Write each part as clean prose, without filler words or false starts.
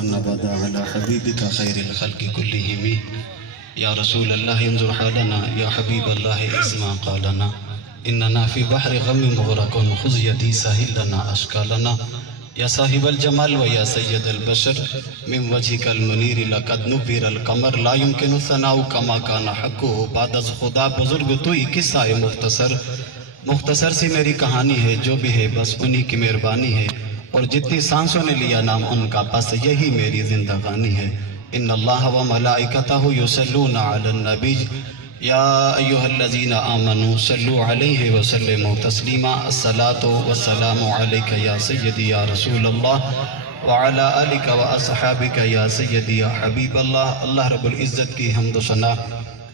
سلاما أبدا على حبيبك خير الخلق كلهم يا رسول الله انظر حالنا يا حبيب الله اسمع قالنا إننا في بحر غم مغرق خذ يدي سهل لنا أشكالنا يا صاحب الجمال ويا سيد البشر من وجهك المنير لقد نبر القمر لا يمكن الثناء كما كان حقه بعد از خدا بزرگ تو ہی قصہ ہے مختصر سی میری کہانی ہے جو بھی ہے بس انہی کی مہربانی ہے اور جتنی سانسوں نے لیا نام ان کا بس یہی میری زندگانی ہے ان اللہ و ملائکتہ یصلون علی النبی یا ایہا الذین آمنوا صلوا علیہ وسلموا تسلیما الصلاة والسلام علیک یا سیدی یا رسول اللہ وعلی آلک و اصحابک یا سیدی یا حبیب اللہ اللہ رب العزت کی حمد و ثنا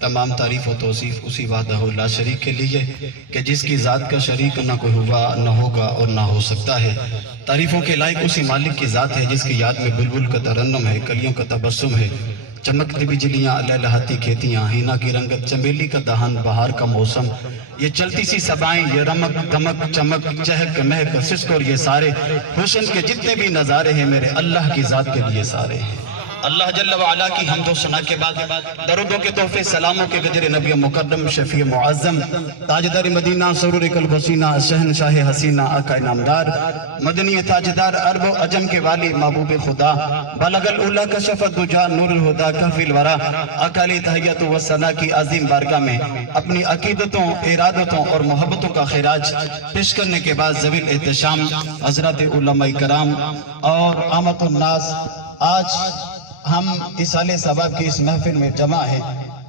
تمام تعریف و توصیف اسی وحدہ لا شریک کے لیے کہ جس کی ذات کا شریک نہ کوئی ہوا نہ ہوگا اور نہ ہو سکتا ہے تعریفوں کے لائق اسی مالک کی ذات ہے جس کی یاد میں بلبل کا ترنم ہے کلیوں کا تبسم ہے چمکتی بجلیاں لہلہاتی کھیتیاں ہینا کی رنگت چمیلی کا دہن بہار کا موسم یہ چلتی سی سبائیں یہ رمک دمک چمک چہک مہک سسک اور یہ سارے حسن کے جتنے بھی نظارے ہیں میرے اللہ کی ذات کے لیے سارے ہیں اللہ جل وعلا کی حمد و ثنا کے بعد درودوں کے تحفے سلاموں کے گجر نبی مقدم شفیع معظم تاجدار مدینہ سرور قلب حسینہ شہنشاہ حسینہ آقا نامدار مدنی تاجدار عرب و عجم کے والی محبوب خدا بلغ الاولی کشف الدجا نور الہدا کفی الورا اکالی تحیت و ثنا کی عظیم بارگاہ میں اپنی عقیدتوں ارادتوں اور محبتوں کا خراج پیش کرنے کے بعد ذویل احتشام حضرات علماء کرام اور عامت الناس آج ہم اصالِ ثواب کی اس محفل میں جمع ہیں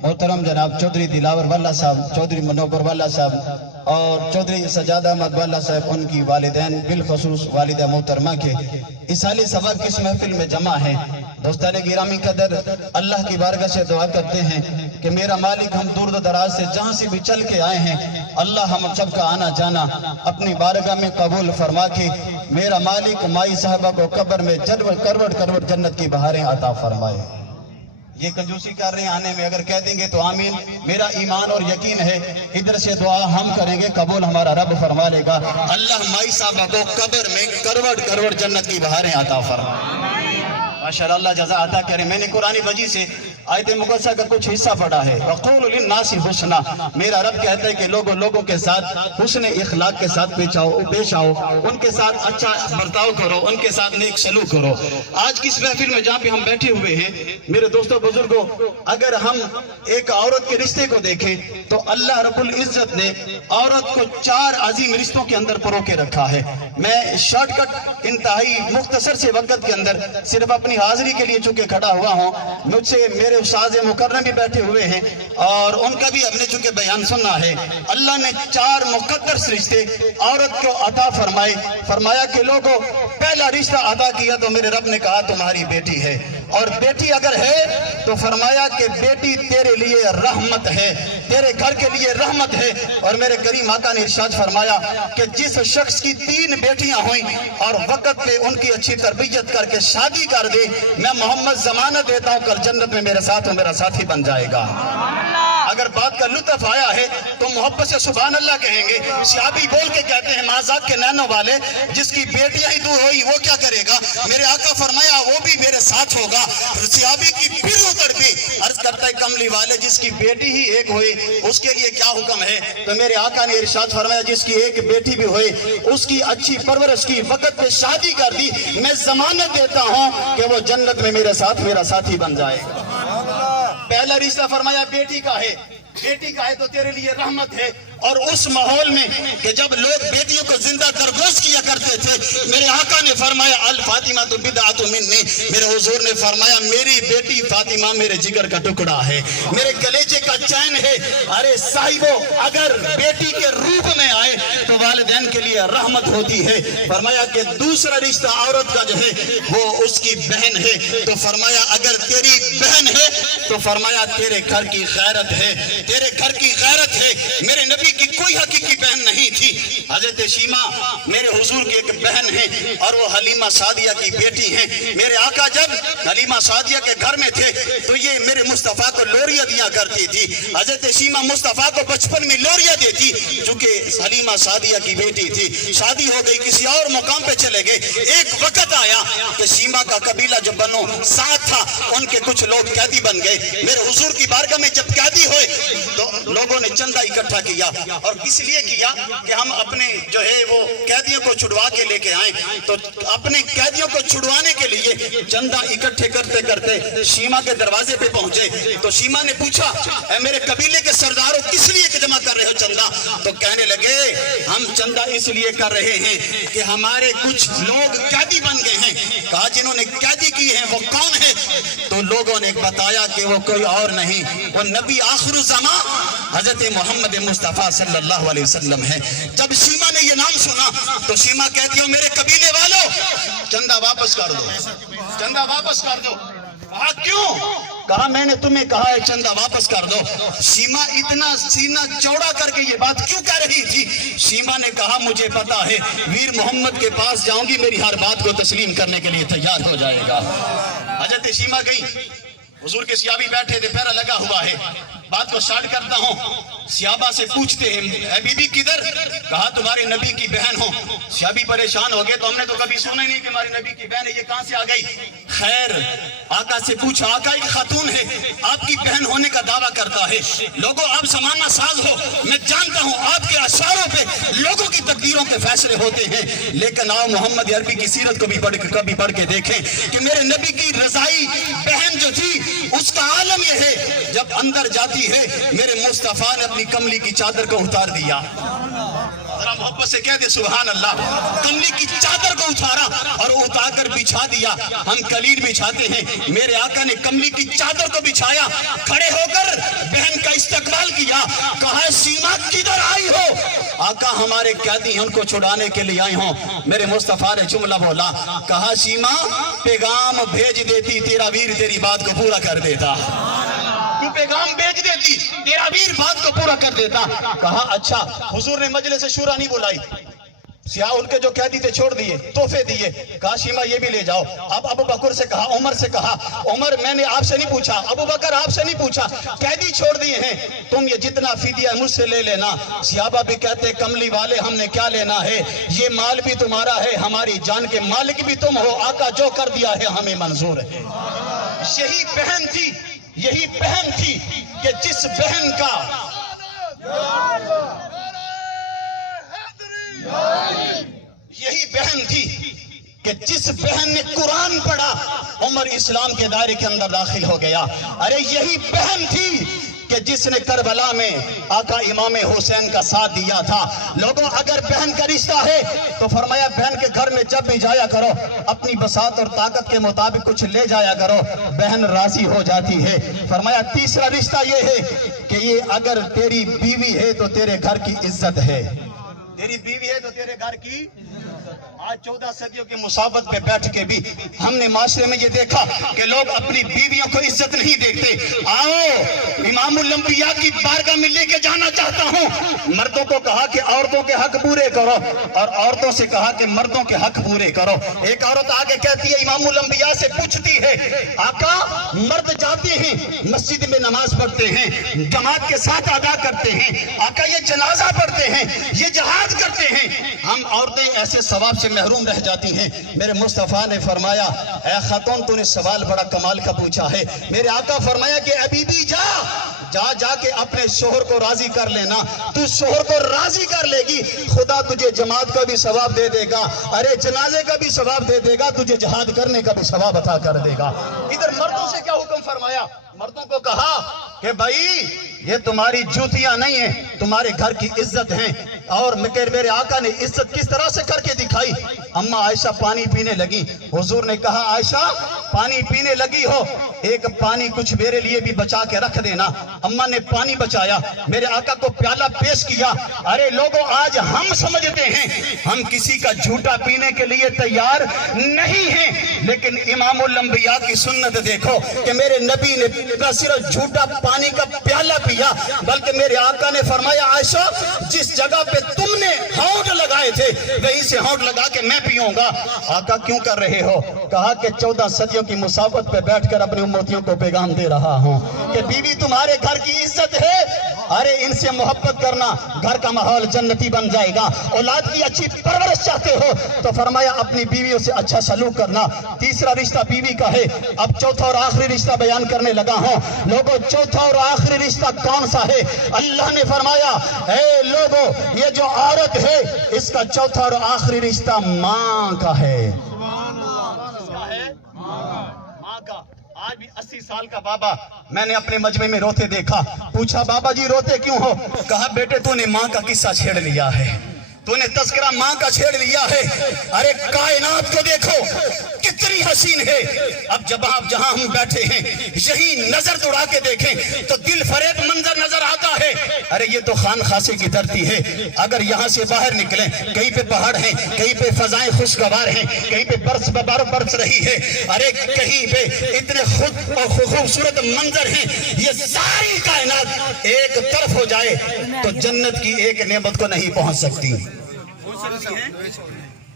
محترم جناب چودھری دلاور والا صاحب چودھری منوبر والا صاحب اور چودھری سجاد احمد والا صاحب ان کی والدین بالخصوص والدہ محترمہ کے اصالِ ثواب کی اس محفل میں جمع ہیں دوستان گرامی قدر اللہ کی بارگاہ سے دعا کرتے ہیں کہ میرا مالک ہم دور دراز سے جہاں سے بھی چل کے آئے ہیں اللہ ہم سب کا آنا جانا اپنی بارگاہ میں قبول فرما کے میرا مالک مائی صاحبہ کو قبر میں کروڑ جنت کی بہاریں عطا فرمائے یہ کنجوسی کر رہے ہیں آنے میں اگر کہہ دیں گے تو آمین میرا ایمان اور یقین ہے ادھر سے دعا ہم کریں گے قبول ہمارا رب فرما لے گا اللہ مائی صاحبہ کو قبر میں کروڑ جنت کی بہاریں عطا فرمائے ماشاءاللہ اللہ جزا عطا کرے میں نے قرآن مجید سے آیت مقدسہ کا کچھ حصہ پڑھا ہے وَقُولُ لِلنَّاسِ حُسْنًا میرا رب کہتا ہے کہ لوگوں کے ساتھ حسن اخلاق کے ساتھ پیش آؤ ان کے ساتھ اچھا برتاؤ کرو ان کے ساتھ نیک سلوک کرو آج کی اس محفل میں جہاں پہ ہم بیٹھے ہوئے ہیں میرے دوستوں بزرگوں اگر ہم ایک عورت کے رشتے کو دیکھیں تو اللہ رب العزت نے عورت کو 4 عظیم رشتوں کے اندر پرو کے رکھا ہے میں شارٹ کٹ انتہائی مختصر سے وقت کے اندر صرف اپنی حاضری کے لیے چونکہ کھڑا ہوا ہوں مجھ سے میرے استاد مکرم بھی بیٹھے ہوئے ہیں اور ان کا بھی ہم نے چونکہ بیان سننا ہے اللہ نے 4 مقدس رشتے عورت کو عطا فرمایا کہ لوگوں پہلا رشتہ عطا کیا تو میرے رب نے کہا تمہاری بیٹی ہے اور بیٹی اگر ہے تو فرمایا کہ بیٹی تیرے لیے رحمت ہے تیرے گھر کے لیے رحمت ہے اور میرے کریم آقا نے ارشاد فرمایا کہ جس شخص کی 3 بیٹیاں ہوئیں اور وقت پہ ان کی اچھی تربیت کر کے شادی کر دے میں محمد ضمانت دیتا ہوں کل جنت میں میرے ساتھ میرا ساتھی بن جائے گا اگر بات کا لطف آیا ہے تو محبت سے سبحان اللہ کہیں گے صحابی بول کے کہتے ہیں مازاد کے نینوں والے جس کی بیٹیاں ہی دور ہوئی وہ کیا کرے گا میرے آقا فرمایا وہ بھی میرے ساتھ ہوگا صحابی کی پھر اتر بھی عرض کرتا ہے کملی والے جس کی بیٹی ہی ایک ہوئی اس کے لیے کیا حکم ہے تو میرے آقا نے ارشاد فرمایا جس کی ایک بیٹی بھی ہوئی اس کی اچھی پرورش کی وقت پہ شادی کر دی میں ضمانت دیتا ہوں کہ وہ جنت میں میرے ساتھ میرا ساتھی بن جائے پہلا رشتہ فرمایا بیٹی کا ہے تو تیرے لیے رحمت ہے اور اس ماحول میں کہ جب لوگ بیٹیوں کو زندہ درگوش کیا کرتے تھے میرے آقا نے فرمایا الفاطمہ تو بدعت منی میرے حضور نے فرمایا میری بیٹی فاطمہ میرے جگر کا ٹکڑا ہے میرے کلیجے کا چین ہے ارے صاحبو اگر بیٹی کے روپ میں آئے تو والدین کے لیے رحمت ہوتی ہے فرمایا کہ دوسرا رشتہ عورت کا جو ہے وہ اس کی بہن ہے تو فرمایا اگر تیری بہن ہے تو فرمایا تیرے گھر کی غیرت ہے تیرے گھر کی غیرت ہے میرے نبی کی کوئی حقیقی بہن نہیں تھی حضرت شیما میرے حضور کی ایک بہن ہے اور وہ حلیمہ سعدیہ کی بیٹی ہیں میرے آقا جب حلیمہ سعدیہ کے گھر میں تھے تو یہ میرے مصطفیٰ کو لوریاں دیا کرتی تھی حضرت شیما مصطفیٰ کو بچپن میں لوریاں دیتی چونکہ حلیمہ سعدیہ की बेटी थी, शादी हो गई, किसी और मुकाम पे चले गए। एक वक्त आया कि सीमा का कबीला जो बनो साथ था, उनके कुछ लोग कैदी बन गए। मेरे हुजूर की बारगाह में जब कैदी हुए तो लोगों ने चंदा इकट्ठा किया, और इसलिए किया कि हम अपने जो है वो कैदियों को छुड़वा के लेके आए। तो अपने कैदियों को छुड़वाने के लिए चंदा इकट्ठे करते करते सीमा के दरवाजे पे पहुंचे। तो सीमा ने पूछा, मेरे कबीले के सरदारों, किस लिए जमा कर रहे हो चंदा? तो कहने लगे, हम चंदा इसलिए कर रहे हैं कि हमारे कुछ लोग कैदी बन गए हैं। कहा, जिन्होंने कैदी की है वो कौन है? तो लोगों ने बताया कि वो कोई और नहीं, वो नबी आखिर ज़मा हजरत मोहम्मद मुस्तफ़ा सल्लल्लाहु अलैहि वसल्लम है। जब सीमा ने ये नाम सुना तो सीमा कहती हो, मेरे कबीले वालों, चंदा वापस कर दो, चंदा वापस कर दो। कहा, क्यों? कहा, मैंने तुम्हें कहा है चंदा वापस कर दो। सीमा इतना सीना चौड़ा करके ये बात क्यों कह रही थी? सीमा ने कहा, मुझे पता है वीर मोहम्मद के पास जाऊंगी, मेरी हर बात को तस्लीम करने के लिए तैयार हो जाएगा। हजरत सीमा गई, हुजूर के सियाबी बैठे थे, पैरा लगा हुआ है। बात को स्टार्ट करता हूँ। सियाबा से पूछते हैं, ए बीबी किधर? कहा, तुम्हारे नबी की बहन हो। सियाबी परेशान हो गए, तो हमने तो कभी सुना ही नहीं कि हमारी नबी की बहन है, ये कहां से आ गई? खैर, आका से पूछा, आका एक खातून है, आपकी बहन होने का दावा करता है। लोगों, आप समाना साज हो, मैं जानता हूँ आपके अशारों पे लोगों की तकदीरों के फैसले होते हैं, लेकिन आओ मोहम्मद अरबी की सीरत को भी कभी पढ़ के देखें कि मेरे नबी की रज़ाई बहन जो थी, उसका आलम यह है, जब अंदर जाती है, मेरे मुस्तफा ने अपनी कमली की चादर को उतार दिया। जरा मोहब्बत से कह दे सुभान अल्लाह। कमली की चादर को उतारा और उतार कर बिछा दिया। हम कलील बिछाते हैं, मेरे आका ने कमली की चादर को बिछाया, खड़े होकर बहन का इस्तकबाल किया। कहा, सीमा किधर आई हो? आका, हमारे कैदी हैं, उनको छुड़ाने के लिए आई हूँ। मेरे मुस्तफा ने जुमला बोला, कहा, सीमा पैगाम भेज देती, तेरा वीर तेरी बात को पूरा कर देता। तू पैगाम भेज देती, तेरा वीर बात को पूरा कर देता। कहा, अच्छा। हुजूर ने मजलिस शूरा नहीं बुलाई, सिया उनके जो कैदी थे छोड़ दिए, तोहफे दिए। कहा, सीमा ये भी ले जाओ। अब अबू बकर से कहा, उमर से कहा, उमर मैंने आपसे नहीं पूछा, अबू बकर आपसे नहीं पूछा, कैदी छोड़ दिए हैं, तुम ये जितना फिदिया मुझसे ले लेना। सियाबा भी कहते, कमली वाले, हमने क्या लेना है, ये माल भी तुम्हारा है, हमारी जान के मालिक भी तुम हो। आका जो कर दिया है हमें मंजूर है। यही बहन थी, यही बहन थी कि जिस बहन का यही बहन थी कि जिस बहन ने कुरान पढ़ा, उमर इस्लाम के दायरे के अंदर दाखिल हो गया। अरे यही बहन थी कि जिसने करबला में आका इमाम हुसैन का साथ दिया था। लोगों, अगर बहन का रिश्ता है तो फरमाया, बहन के घर में जब भी जाया करो, अपनी बसात और ताकत के मुताबिक कुछ ले जाया करो, बहन राजी हो जाती है। फरमाया, तीसरा रिश्ता ये है कि ये अगर तेरी बीवी है तो तेरे घर की इज्जत है, तेरी बीवी है तो तेरे घर की। आज 14 सदियों की मुसावत पे बैठ के भी हमने माशरे में ये देखा कि लोग अपनी बीवियों को इज्जत नहीं देखते। आओ, इमामुल अंबिया की बारगाह में लेके जाना चाहता हूँ। मर्दों को कहा कि औरतों के हक पूरे करो, और औरतों से कहा कि मर्दों के हक पूरे करो। एक औरत आगे कहती है, इमामुल अंबिया से पूछती है, आका, मर्द जाते हैं मस्जिद में नमाज पढ़ते हैं, जमात के साथ अदा करते हैं, आका ये जनाजा पढ़ते हैं, ये जहाद करते हैं, हम औरतें ऐसे सवाब से महरूम रह जाती हैं। मेरे मुस्तफा ने फरमाया, ऐ खातून, तूने सवाल बड़ा कमाल का पूछा है। मेरे आका फरमाया कि अभी भी जाके अपने शोहर को राजी कर लेना। तू शोहर को राजी कर लेगी, खुदा तुझे जमात का भी सवाब दे देगा, अरे जनाजे का भी सवाब दे देगा, तुझे जहाद करने का भी सवाब अता कर देगा। इधर मर्दों से क्या हुक्म फरमाया? मर्दों को कहा कि भाई ये तुम्हारी जूतियां नहीं है, तुम्हारे घर की इज्जत है। और मेरे आका ने इज्जत किस तरह से करके दिखाई। अम्मा आयशा पानी पीने लगी, हुजूर ने कहा, आयशा पानी पीने लगी हो, एक पानी कुछ मेरे लिए भी बचा के रख देना। अम्मा ने पानी बचाया, मेरे आका को प्याला पेश किया। अरे लोगों, आज हम समझते हैं हम किसी का झूठा पीने के लिए तैयार नहीं हैं, लेकिन इमामुल अंबिया की सुन्नत देखो कि मेरे नबी ने न सिर्फ झूठा पानी का प्याला पिया, बल्कि मेरे आका ने फरमाया, आयशा जिस जगह पे तुमने होंठ लगाए थे वहीं से होंठ लगा के मैं पीऊंगा। आका क्यों कर रहे हो? कहा कि 14 सदियों की मुसाफत पे बैठकर अपनी उम्मतियों को पैगाम दे रहा हूं कि बीवी तुम्हारे घर की इज्जत है, अरे इनसे मोहब्बत करना, घर का माहौल जन्नती बन जाएगा। औलाद की अच्छी परवरिश चाहते हो तो फरमाया अपनी बीवियों से अच्छा सलूक करना। तीसरा रिश्ता बीवी का है। अब चौथा और आखिरी रिश्ता बयान करने लगा हूं। लोगों, चौथा और आखिरी रिश्ता कौन सा है? अल्लाह ने फरमाया, ए लोगों, ये जो औरत है इसका चौथा और आखिरी रिश्ता माँ का है। माँ का। आज भी 80 साल का बाबा मैंने अपने मजमे में रोते देखा। पूछा, बाबा जी रोते क्यों हो? कहा, बेटे तूने माँ का किस्सा छेड़ लिया है, तूने तस्करा माँ का छेड़ लिया है। अरे कायनात को देखो कितनी हसीन है। अब जब आप जहां हम बैठे हैं यही नजर दौड़ा के देखें तो दिल फरेब मंजर नजर आता है। अरे ये तो खान खासे की धरती है। अगर यहाँ से बाहर निकलें, कहीं पे पहाड़ हैं, कहीं पे फजाएं खुशगवार हैं, कहीं पे बरस बरस रही है, अरे कहीं पे इतने खूबसूरत मंजर हैं, ये सारी कायनात एक तरफ हो जाए तो जन्नत की एक नेमत को नहीं पहुंच सकती।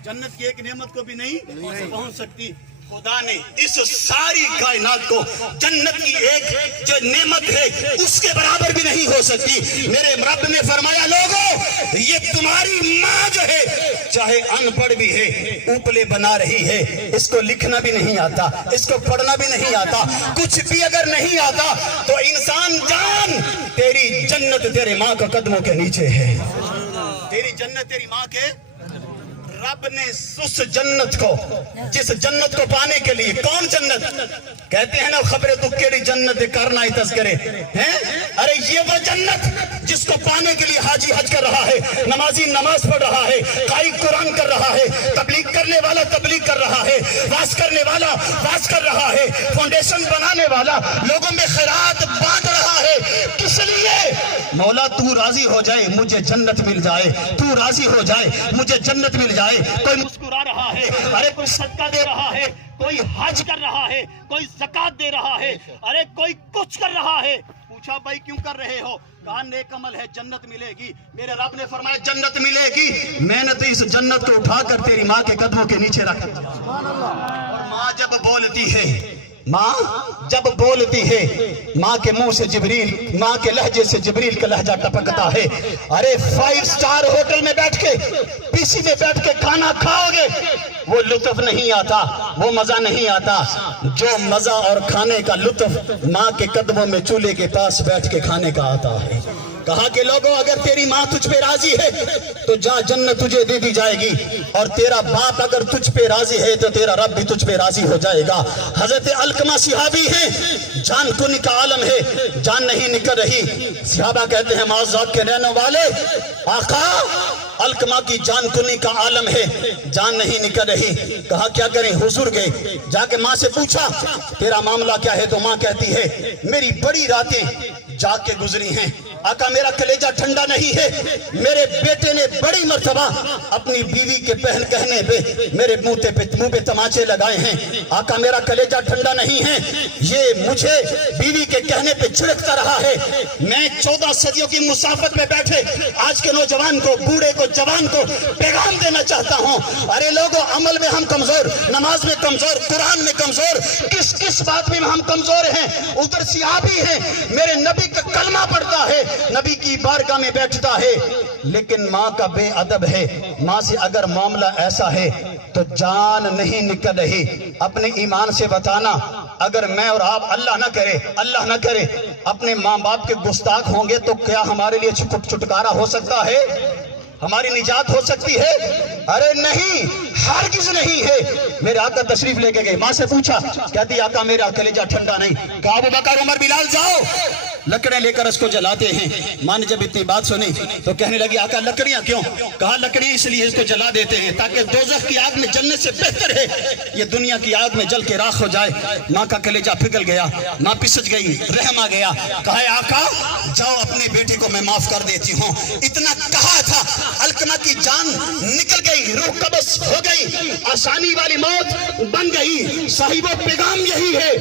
जन्नत की एक नेमत को भी नहीं पहुंच सकती। खुदा ने इस सारी कायनात को जन्नत की एक जो नेमत है उसके बराबर भी नहीं हो सकती। मेरे रब ने फरमाया, लोगों ये तुम्हारी माँ जो है चाहे अनपढ़ भी है, उपले बना रही है, इसको लिखना भी नहीं आता, इसको पढ़ना भी नहीं आता, कुछ भी अगर नहीं आता तो इंसान जान तेरी जन्नत तेरे माँ के कदमों के नीचे है। तेरी जन्नत तेरी माँ के। रब ने उस जन्नत को, जिस जन्नत को पाने के लिए, कौन जन्नत कहते हैं ना, खबरें तो केड़ी जन्नत करना ही तस्करे हैं। अरे ये वो जन्नत जिसको पाने के लिए हाजी हज कर रहा है, नमाजी नमाज पढ़ रहा है, कारी कुरान कर रहा है, तबलीग करने वाला तबलीग कर रहा है, वास करने वाला वास कर रहा है, फाउंडेशन बनाने वाला लोगों में खैरात बांट रहा है। किस लिए? मौला तू राजी हो जाए मुझे जन्नत मिल जाए, तू राजी हो जाए मुझे जन्नत मिल जाए। कोई मुस्कुरा रहा है, अरे कोई सदका दे रहा है, कोई हज कर रहा है, कोई ज़कात दे रहा है, अरे कोई कुछ कर रहा है। पूछा, भाई क्यों कर रहे हो? कहा, नेक अमल है, जन्नत मिलेगी। मेरे रब ने फरमाया, जन्नत मिलेगी, मैंने तो इस जन्नत को उठाकर तेरी माँ के कदमों के नीचे रखा। और माँ जब बोलती है, माँ जब बोलती है, माँ के मुंह से जिब्रील, माँ के लहजे से जिब्रील का लहजा टपकता है। अरे 5 स्टार होटल में बैठ के, पीसी में बैठ के खाना खाओगे, वो लुत्फ नहीं आता, वो मजा नहीं आता जो मजा और खाने का लुत्फ माँ के कदमों में चूल्हे के पास बैठ के खाने का आता है। कहा कि लोगों अगर तेरी माँ तुझ पे राजी है तो जा, जन्नत तुझे दे दी जाएगी, और तेरा बाप अगर तुझ पे राजी है तो तेरा रब भी तुझ पे राजी हो जाएगा। हजरत अलकमा सिहाबी है, जान कुनी का आलम है, जान नहीं निकल रही। सिहाबा कहते हैं, मौज़ात के रहने वाले आका अलकमा की जान कुनी का आलम है, जान नहीं निकल रही। कहा क्या करें? हुजूर गए, जाके माँ से पूछा तेरा मामला क्या है? तो माँ कहती है, मेरी बड़ी रातें जाग के गुजरी हैं आका, मेरा कलेजा ठंडा नहीं है। मेरे बेटे ने बड़ी मर्तबा अपनी बीवी के पहन कहने पे मेरे मुंह पे तमाचे लगाए हैं आका, मेरा कलेजा ठंडा नहीं है। ये मुझे बीवी के कहने पे छिड़कता रहा है। मैं 14 सदियों की मुसाफत में बैठे आज के नौजवान को, बूढ़े को, जवान को पैगाम देना चाहता हूँ। अरे लोगों, अमल में हम कमजोर, नमाज में कमजोर, कुरान में कमजोर, किस किस बात में हम कमजोर हैं? उधर सिहाबी है, मेरे नबी का कलमा पढ़ता है, नबी की बारगाह में बैठता है, लेकिन माँ का बेअदब है। माँ से अगर मामला ऐसा है तो जान नहीं निकल रही। अपने ईमान से बताना, अगर मैं और आप अल्लाह ना करे अपने माँ बाप के गुस्ताख होंगे तो क्या हमारे लिए छुटकारा हो सकता है? हमारी निजात हो सकती है? अरे नहीं, हरगिज़ नहीं है। मेरे आका तशरीफ लेके गए, माँ से पूछा, कहती आका मेरा कलेजा ठंडा नहीं। कहा अबू बकर, उमर, बिलाल जाओ लकड़ियां लेकर इसको जलाते हैं। माँ ने जब इतनी बात सुनी तो कहने लगी, आका लकड़ियां क्यों? कहा लकड़ियां इसलिए इसको जला देते हैं ताकि दोज़ख की आग में जलने से बेहतर है ये दुनिया की आग में जल के राख हो जाए। माँ का कलेजा पिघल गया, माँ पिसज गई, रहम आ गया। कहा आका जाओ, अपने बेटे को मैं माफ कर देती हूँ। इतना कहा था, अलकमा की जान निकल गई, रूह कब्ज़ हो गई, आसानी वाली मौत बन गई। साहिबो पैगाम यही है,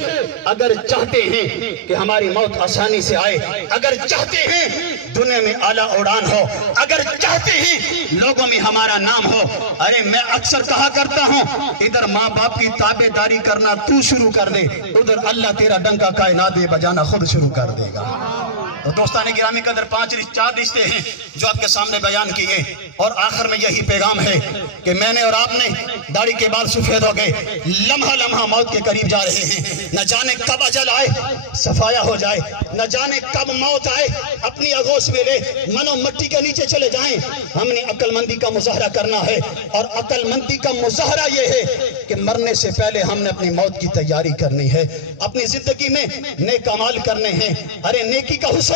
अगर चाहते हैं कि हमारी मौत आसानी से आए, अगर चाहते हैं दुनिया में आला उड़ान हो, अगर चाहते हैं लोगों में हमारा नाम हो, अरे मैं अक्सर कहा करता हूं, इधर माँ बाप की ताबेदारी करना तू शुरू कर दे, उधर अल्लाह तेरा डंका कायनात में बजाना खुद शुरू कर देगा। تو دوستان گرامی قدر 4 رشتے ہیں جو آپ کے سامنے بیان کیے، اور آخر میں یہی پیغام ہے کہ میں نے اور آپ نے داڑھی کے بال سفید ہو گئے، لمحہ لمحہ موت کے قریب جا رہے ہیں، نہ جانے کب اجل آئے صفایا ہو جائے، نہ جانے کب موت آئے اپنی آغوش میں لے منو مٹی کے نیچے چلے جائیں۔ ہم نے عقل مندی کا مظاہرہ کرنا ہے، اور عقل مندی کا مظاہرہ یہ ہے کہ مرنے سے پہلے ہم نے اپنی موت کی تیاری کرنی ہے، اپنی زندگی میں نیک اعمال کرنے ہیں۔ ارے نیکی کا حسن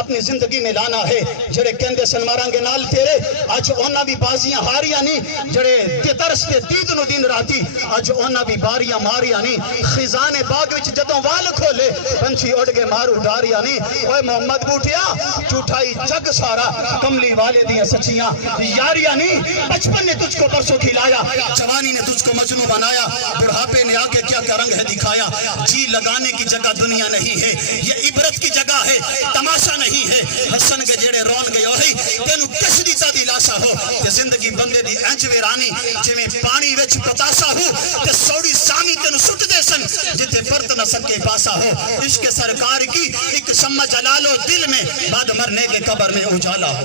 اپنی زندگی میں لانا ہے۔ جڑے کہندے سن مارانگے نال تیرے، اج اونا بھی بازیاں ہاریاں نہیں، جڑے ترستے دید نو دن راتی، اج اونا بھی باریاں ماریاں نہیں۔ خزان باغ وچ جدوں وال کھولے پنچھی اڑ کے مارو ڈاریاں نہیں۔ اوے محمد بوٹیا جھوٹائی جگ سارا، کملی والے دیاں سچیاں یاریاں نہیں۔ بچپن نے تجھ کو برسوں کھلایا، جوانی نے تجھ کو مجنوں بنایا، بڑھاپے نے آ کے کیا کیا رنگ ہے دکھایا۔ جی لگانے کی جگہ دنیا نہیں ہے، یہ عبرت کی جگہ ہے، تماشا نہیں ہے۔ حسن کے جیڑے رون گئے ہوئی تینو کس دی تا دلاسا ہو کہ زندگی بندے دی انج ویرانی جویں پانی وچ پتاسا ہو تے سوڑی سامی تینو سٹ دے سن جتے پرت نہ سکے پاسا ہو۔ عشق سرکار کی ایک شمع جلا لو دل میں، بعد مرنے کے قبر میں اجالا ہو۔